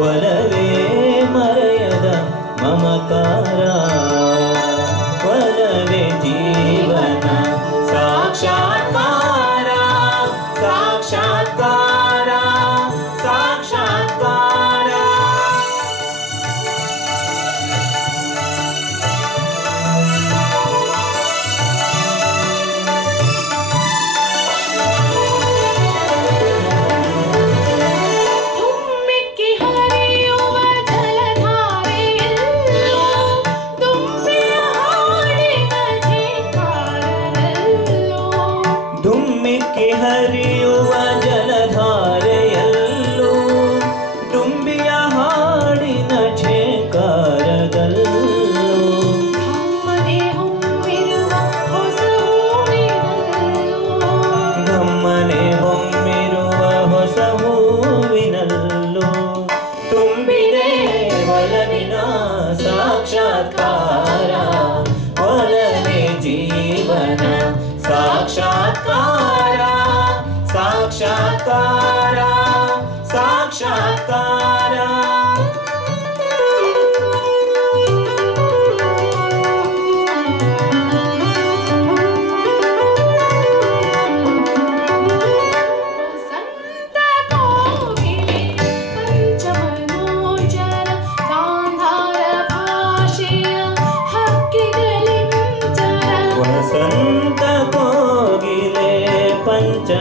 ಒಲವೇ ಮರೆಯದ ಮಮಕಾರ ಒಲವೇ ಜೀವನ ಸಾಕ್ಷಾತ್ಕಾರ ಸಾಕ್ಷಾತ್ಕಾರ ಸಾಕ್ಷಾತ್ಕಾರ ಧುಮ್ಮಿಕ್ಕಿ ಹರಿಯುವ ಜಲಧಾರೆಯಲ್ಲೂ ತುಂಬಿಯ ಹಾಡಿನ ಛೇಕಾರದಲ್ಲೂ ಘಮ್ಮನೆ ಹೊಮ್ಮಿರುವ ಹೊಸ ಹೂವಿನಲ್ಲೂ ತುಂಬಿದೆ ಒಲವಿನ ಸಾಕ್ಷಾತ್ಕಾರ ಒಲವೇ ಜೀವನ ಸಾಕ್ಷಾತ್ಕಾರ ಸಾಕ್ಷಾತ್ಕಾರ ಸಾಕ್ಷಾತ್ಕಾರ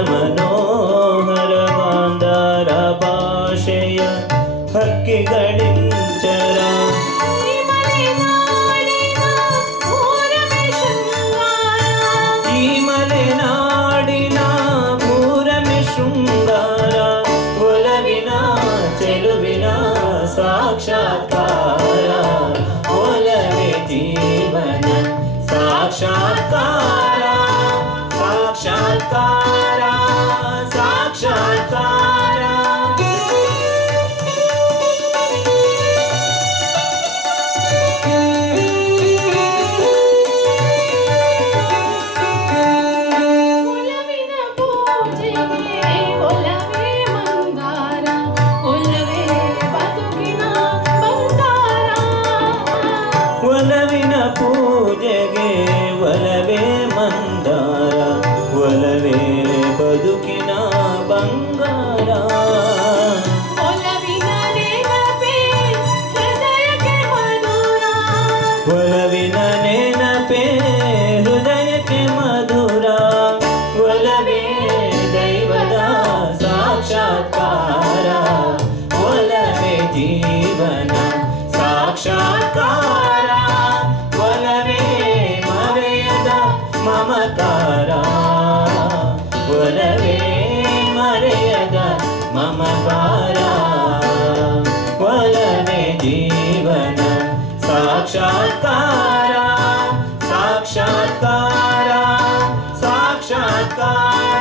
ಪಂಚಮನೋಹರ ಗಾಂಧಾರ ಭಾಷೆಯ ಹಕ್ಕಿಗಳಿಂಚರ ಈ ಮಲೆನಾಡಿನ ಪೂರಮೆ ಶೃಂಗಾರ ಒಲವಿನ ಚೆಲುವಿನ ಸಾಕ್ಷಾತ್ಕಾರ ಒಲವೇ ಜೀವನ ಸಾಕ್ಷಾತ್ಕಾರ ಸಾಕ್ಷಾತ್ಕಾರ ಸಾಕ್ಷಾತ್ಕಾರ ಒಲವಿನ ಪೂಜೆಗೆ ಒಲವೇ ಮಂದಾರ ಒಲವೇ ಬದುಕಿನ ಬಂಗಾರ ಒಲವಿನ ನೆನಪೇ ಹೃದಯಕ್ಕೆ ಮಧುರ ಒಲವಿನ ನೆನಪೇ ಹೃದಯಕ್ಕೆ ಮಧುರ ಒಲವೇ ದೈವದ ಸಾಕ್ಷಾತ್ಕಾರ ಒಲವೇ ಜೀವನ ಸಾಕ್ಷಾತ್ಕಾರ ಒಲವೇ ಮರೆಯದ ಮಮಕಾರ ಒಲವೇ ಮರೆಯದ ಮಮಕಾರ ಒಲವೇ ಜೀವನ ಸಾಕ್ಷಾತ್ಕಾರ ಸಾಕ್ಷಾತ್ಕಾರ ಸಾಕ್ಷಾತ್ಕಾರ